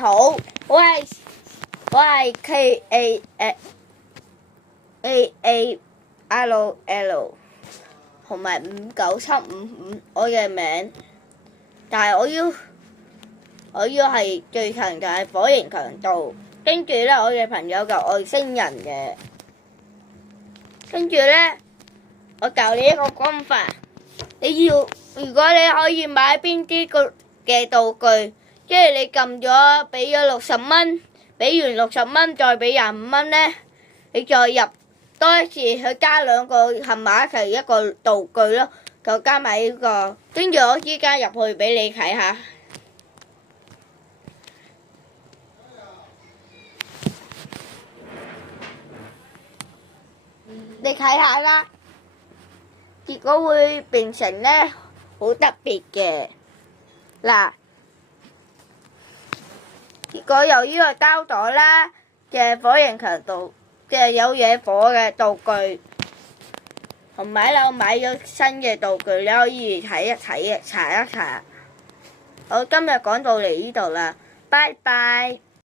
好，我係 KAALL 同埋59755我嘅名，但係我要係最強就係火型強盜，跟住咧我嘅朋友就外星人嘅，跟住咧我教你一個方法，如果你可以買邊啲嘅道具。即係你撳咗俾咗60蚊，俾完60蚊再俾25蚊咧，你再入多一次，去加2個合埋一齊一個道具咯，就加埋呢個，跟住我依家入去俾你睇下，你睇下啦，結果會變成咧好特別嘅嗱。結果由呢個膠袋啦嘅火型強盜嘅有嘢火嘅道具，同埋咧我買咗新嘅道具，你可以睇一睇查一查。好，今日講到嚟呢度啦，拜拜。